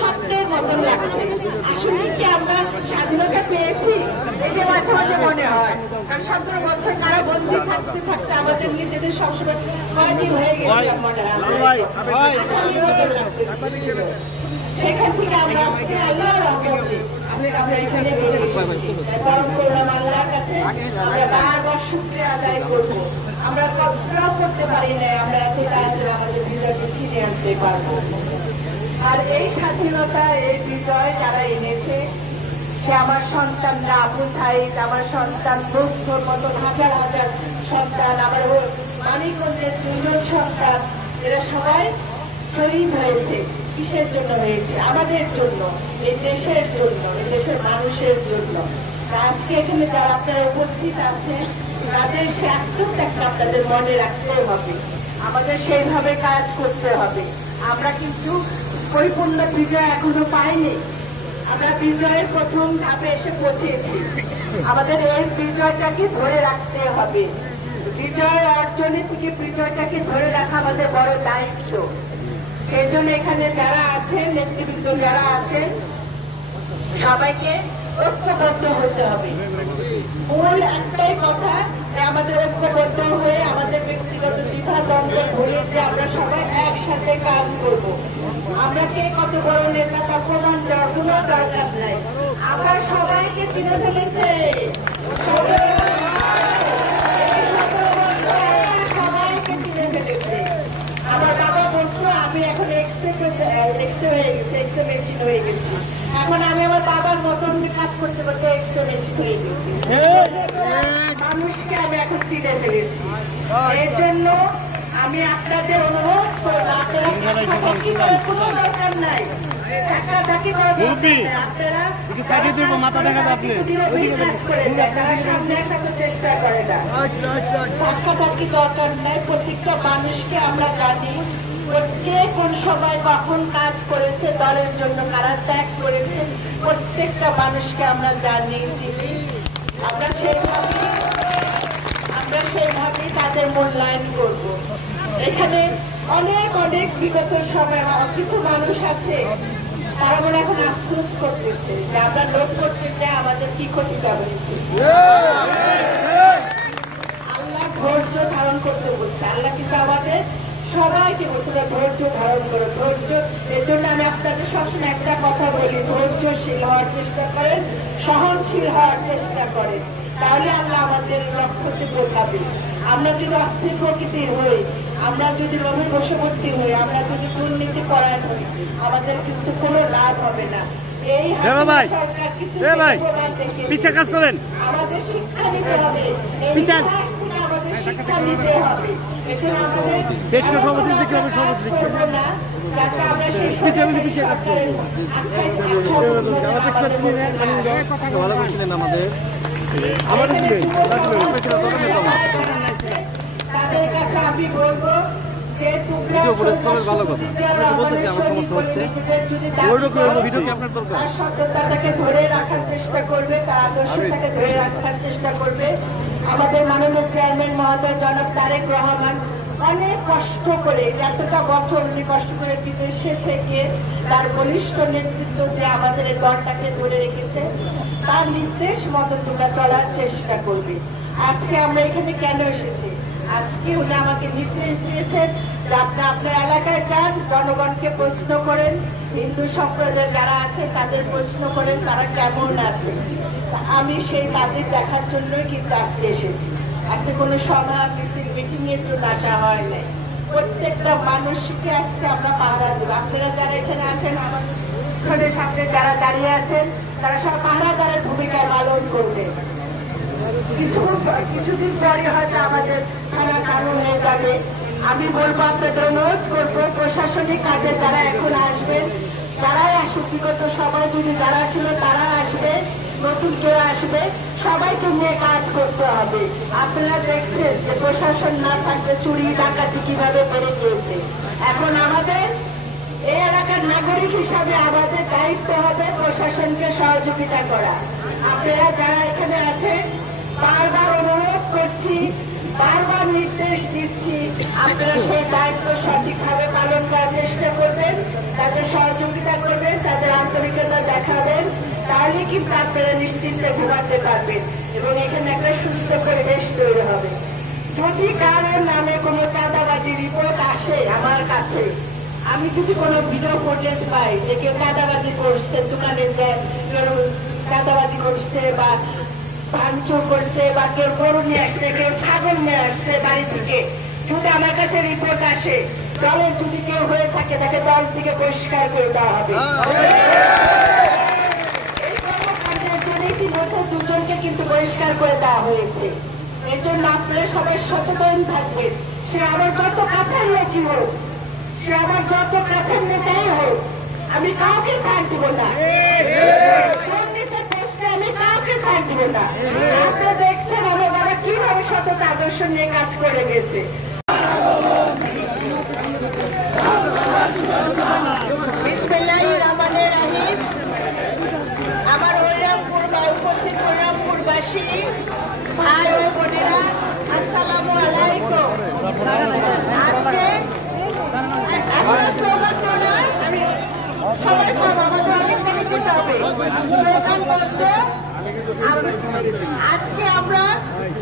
স্বপ্নের মতন লাগছে। আসলে কি আমরা স্বাধীনতা পেয়েছি? এটা মাঝে মাঝে মনে হয়, কারণ 17 বছর কারাবন্দী থাকতে থাকতে আমাদের নিজেদের সবসময় কয়দিন হয়ে গেছে মনে হয়। সেখান থেকে আমরা আজকে আল্লাহর রহমতে আমরা এখানে আল্লাহর কাছে আমরা বারবার শুকরিয়া আদায় করবো। আমরা কল্পনাও করতে পারি না আমরা এত তাড়াতাড়ি আমাদের বিজয়কে ফিরে আনতে পারবো। আর এই স্বাধীনতা, এই বিজয় যারা এনেছে, সে আমার সন্তানরা আবু সাইদ, আমার সন্তান বন্ধুর মতন হাজার হাজার সন্তান, আমার মানিকগঞ্জের 2 জন সন্তান, এরা সবাই শহীদ হয়েছে। কিসের জন্য হয়েছে? আমাদের জন্য, এই দেশের জন্য, এই দেশের মানুষের জন্য। আজকে এখানে যারা আপনারা উপস্থিত আছেন, তাদের সে আত্মত্যাগটা আপনাদের মনে রাখতে হবে। আমাদের সেইভাবে কাজ করতে হবে। আমরা কিন্তু পরিপূর্ণ বিজয় এখনো পাইনি। আমরা বিজয়ের প্রথম ধাপে এসে পৌঁছেছি। আমাদের এই বিজয়টাকে ধরে রাখতে হবে। বিজয় অর্জনের থেকে বিজয়টাকে ধরে রাখা আমাদের বড় দায়িত্ব। সেই জন্য এখানে যারা আছেন, নেতৃবৃন্দ যারা আছেন, সবাইকে ঐক্যবদ্ধ হতে হবে। মূল একটাই কথা, আমাদের ঐক্যবদ্ধ হয়ে আমাদের ব্যক্তিগত দ্বিধাদ্বন্দ্ব ভুলে যে আমরা সবাই একসাথে কাজ করব। আমরা কে কত বড় নেতা তা প্রমাণ দেওয়ার কোনো দরকার নাই। আমরা সবাইকে চিনে ফেলেছে, সবাইকে চিনে ফেলেছে। আমার বাবা বলতো আমি এখন এক্সরে মেশিন হয়ে গেছি। এখন আমি আমার বাবার মতন কাজ করতে করতে এক্সরে মেশিন হয়ে গেছি। মানুষকে আমি এখন চিনে ফেলেছি। এর জন্য আমি আপনাদের অনুরোধ করবো, আপনারা কোনো দরকার নাই, ধাক্কাধাক্কি করার আপনারা মাথা দেখা সামনে আসার চেষ্টা করে না। ধাক্কাধাক্কি দরকার নাই। প্রত্যেকটা মানুষকে আমরা জানি কে কোন সময় কখন কাজ করেছে, দলের জন্য কারা ত্যাগ করেছে, প্রত্যেকটা মানুষকে আমরা জানি। আমরা সেইভাবে তাদের মূল্যায়ন করব। এখানে অনেক অনেক বিগত সময় কিছু মানুষ আছে, তারা মনে এখন আফসোস করতেছে যে আমরা লোক করতে চাই আমাদের কি ক্ষতিটা হয়েছে। আল্লাহ ধৈর্য ধারণ করতে বলছে। আল্লাহ কিন্তু আমাদের সবাইকে বলছে ধৈর্য ধারণ করো, ধৈর্য। এর জন্য আমি আপনাদের সবসময় একটা কথা বলি, ধৈর্যশীল হওয়ার চেষ্টা করেন, সহনশীল হওয়ার চেষ্টা করেন, তাহলে আল্লাহ আমাদের লক্ষ্যতে পৌঁছাবে। আমরা যদি অস্থির প্রকৃতির হই, আমরা যদি লোভে বশবর্তী হই, আমরা যদি দুর্নীতি পরায়ণ হই, আমাদের কিন্তু কোনো লাভ হবে না। এই সরকার কিছু কাজ করেন, আমাদের শিক্ষা নিতে হবে, আমাদের শিক্ষা নিতে হবে। তাদের কাছে আমি বলবো যে সত্যতাকে ধরে রাখার চেষ্টা করবে, তার আদর্শটাকে ধরে রাখার চেষ্টা করবে। আমাদের মাননীয় চেয়ারম্যান মহোদয় জনাব তারেক রহমান অনেক কষ্ট করে, এতটা বছর উনি কষ্ট করে বিদেশে থেকে তার বলিষ্ঠ নেতৃত্ব দিয়ে আমাদের এই দলটাকে ধরে রেখেছে। তার নির্দেশ মতো তোমরা চলার চেষ্টা করবে। আজকে আমরা এখানে কেন এসেছি? আজকে উনি আমাকে নির্দেশ দিয়েছেন যে আপনি আপনার এলাকায় যান, জনগণকে প্রশ্ন করেন, হিন্দু সম্প্রদায়ের যারা আছে তাদের প্রশ্ন করেন তারা কেমন আছে। আমি সেই তাদের দেখার জন্যই কিন্তু আজকে এসেছি। আজকে কোনো সভা মিছিল মিটিং এর জন্য আসা হয় নাই। প্রত্যেকটা মানুষকে আজকে আমরা পাহারা দেবো। আপনারা যারা এখানে আছেন, আমাদের সামনে যারা দাঁড়িয়ে আছেন, তারা সব পাহারাদারের ভূমিকা পালন করবে। কিছুদিন পরে হয়তো আমাদের থানা কানুন হয়ে যাবে। আমি বলবো, আপনাদের অনুরোধ করবো, প্রশাসনিক কাজে যারা এখন আসবেন, যারাই আসুক, বিগত সময় যদি যারা ছিল তারা আসবে, নতুন কেউ আসবে, সবাইকে নিয়ে কাজ করতে হবে। আপনারা দেখছেন যে প্রশাসন না থাকলে চুরি ডাকাতি কিভাবে বেড়ে গিয়েছে। এখন আমাদের এই এলাকার নাগরিক হিসাবে আমাদের দায়িত্ব হবে প্রশাসনকে সহযোগিতা করা। আপনারা যারা এখানে আছেন, বারবার অনুরোধ করছি, বারবার নির্দেশ দিচ্ছি, আপনারা সেই দায়িত্ব সঠিকভাবে পালন করার চেষ্টা করবেন। তাহলে কিন্তু আপনারা নিশ্চিন্তে ঘুমাতে পারবেন এবং এখানে একটা সুস্থ পরিবেশ তৈরি হবে। যদি কারোর নামে কোনো চাঁদাবাজি রিপোর্ট আসে আমার কাছে, আমি যদি কোনো ভিডিও ফুটেজ পাই যে কেউ চাঁদাবাজি করছে, দোকানে চাঁদাবাজি করছে বা ভাঙচুর করছে বা কেউ গরু নিয়ে আসছে, কেউ ছাগল নিয়ে আসছে বাড়ি থেকে, যদি আমার কাছে রিপোর্ট আসে, দলের যদি কেউ হয়ে থাকে তাকে দল থেকে বহিষ্কার করে দেওয়া হবে। এই কর্মকাণ্ডের জন্য ইতিমধ্যে দুজনকে কিন্তু বহিষ্কার করে দেওয়া হয়েছে। এর জন্য আপনারা সবাই সচেতন থাকবেন। সে আমার যত কাছের লোকই হোক, সে আমার যত কাছের নেতাই হোক, আমি কাউকে ছাড় দিব না, আমি কাউকে ছাড় দিব না। আপনারা দেখছেন আমার বাবা কিভাবে সততা আদর্শ নিয়ে কাজ করে গেছে। আমার হরিরামপুর বা উপস্থিত হরিরামপুরবাসী ভাই ও বোনেরা, আসসালামু আলাইকুম। আজকে আমরা স্লোগান দেওয়া, আমি সবাই পাবো, আমাদের অনেকখানি দিতে হবে স্লোগান বলতে। আজকে আমরা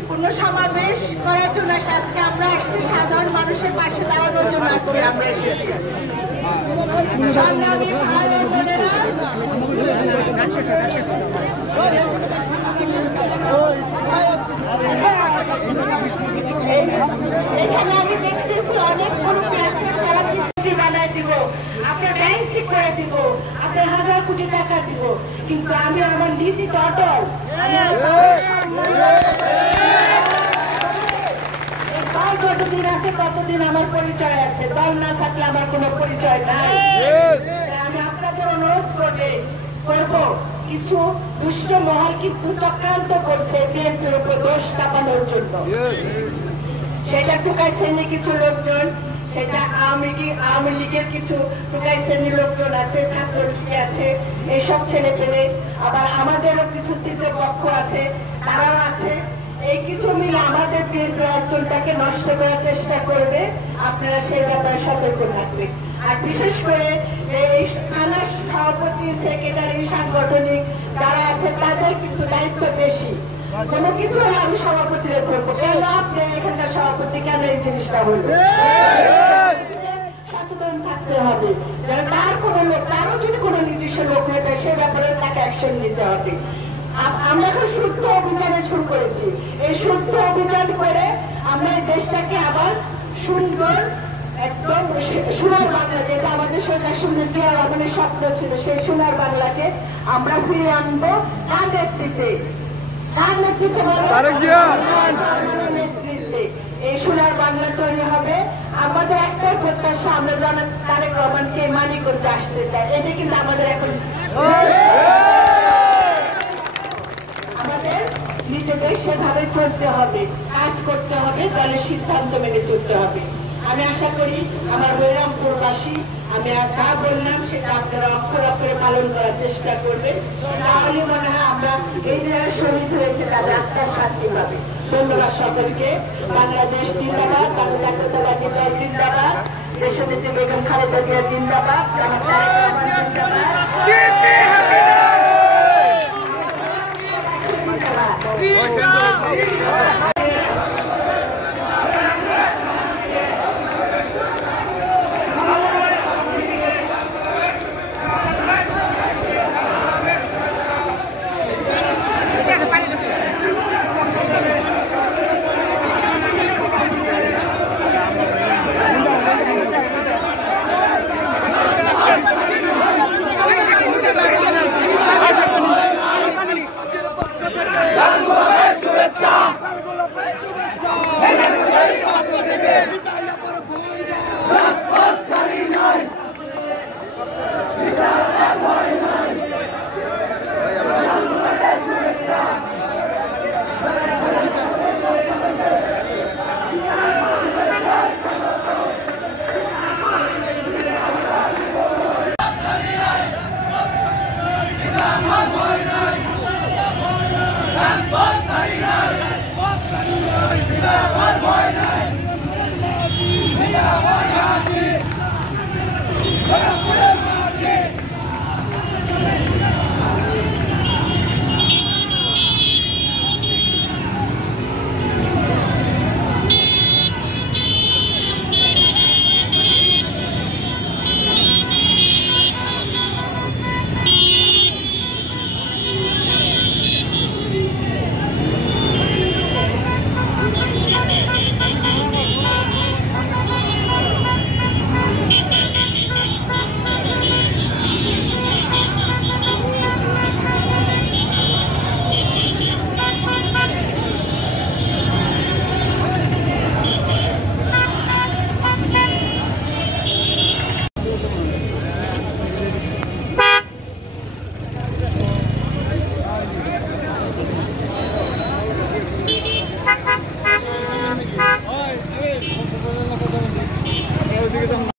কোন সমাবেশ করার জন্য, আজকে আমরা আসছি সাধারণ মানুষের পাশে দাঁড়ানোর জন্য। আজকে আমরা এসেছি সংগ্রামী ভাই ও বোনেরা, এখানে আমি দেখতেছি অনেক গ্রুপ আছে, তারা কিছু বানায় দিব, আপনার ব্যাংক ঠিক করে দিব, আপনার 1000 কোটি টাকা দিব, কিন্তু আমি আমার নীতি অটল। দল যতদিন আছে ততদিন আমার পরিচয় আছে, দল না থাকলে আমার কোনো পরিচয় নাই। আমি আপনাদের অনুরোধ করবো, কিছু দুষ্ট মহল কিন্তু চক্রান্ত করছে বিএনপির উপর দোষ চাপানোর জন্য। সেটা টুকাই শ্রেণীর কিছু লোকজন, সেটা আওয়ামী লীগের কিছু টুকাই শ্রেণীর লোকজন আছে, ছাত্রলীগ আছে, এইসব ছেলে পেলে, আবার আমাদেরও কিছু তৃতীয় পক্ষ আছে, তারাও আছে। এই কিছু মিলে আমাদের বিএনপি অঞ্চলটাকে নষ্ট করার চেষ্টা করবে। আপনারা সেই ব্যাপারে সতর্ক থাকবেন। আর বিশেষ করে এই থানার সভাপতি, সেক্রেটারি, সাংগঠনিক যারা আছে তাদের কিন্তু দায়িত্ব বেশি। কোনো কিছু হলে আমি সভাপতিরা করবো, কেন আপনি এখানকার সভাপতি, কেন এই জিনিসটা হলো, সচেতন থাকতে হবে। যেন তার কোনো লোক, তারও যদি কোনো নিজস্ব লোক হয়ে যায় সে ব্যাপারে তাকে অ্যাকশন নিতে হবে। আমরা এখন শুদ্ধ অভিযানে শুরু করেছি। এই শুদ্ধ অভিযান করে আমরা এই দেশটাকে আবার সুন্দর, একদম সোনার বাংলা, যেটা আমাদের সরকার সুন্দর জিয়া রহমানের স্বপ্ন ছিল, সেই সোনার বাংলাকে আমরা ফিরে আনবো। কার নেতৃত্বে? কার নেতৃত্বে? নেতৃত্বে এই সোনার বাংলা তৈরি হবে। আমাদের একটাই প্রত্যাশা, আমরা যেন তারেক রহমানকে মানি করতে আসতে চাই। এটা কিন্তু আমাদের এখন আমাদের নিজেদের সেভাবে চলতে হবে, কাজ করতে হবে, দলের সিদ্ধান্ত মেনে চলতে হবে। আমি আশা করি আমার হরিরামপুরবাসী, আমি আর যা বললাম সেটা আপনারা অক্ষর অক্ষরে পালন করার চেষ্টা করবেন। তাহলে মনে হয় আমরা এই যারা শহীদ হয়েছে তাদের আত্মার শান্তি পাবে। ধন্যবাদ সকলকে। বাংলাদেশ জিন্দাবাদ, বাংলা জাতীয়তাবাদী দল জিন্দাবাদ, দেশনেত্রী বেগম খালেদা জিয়া জিন্দাবাদ।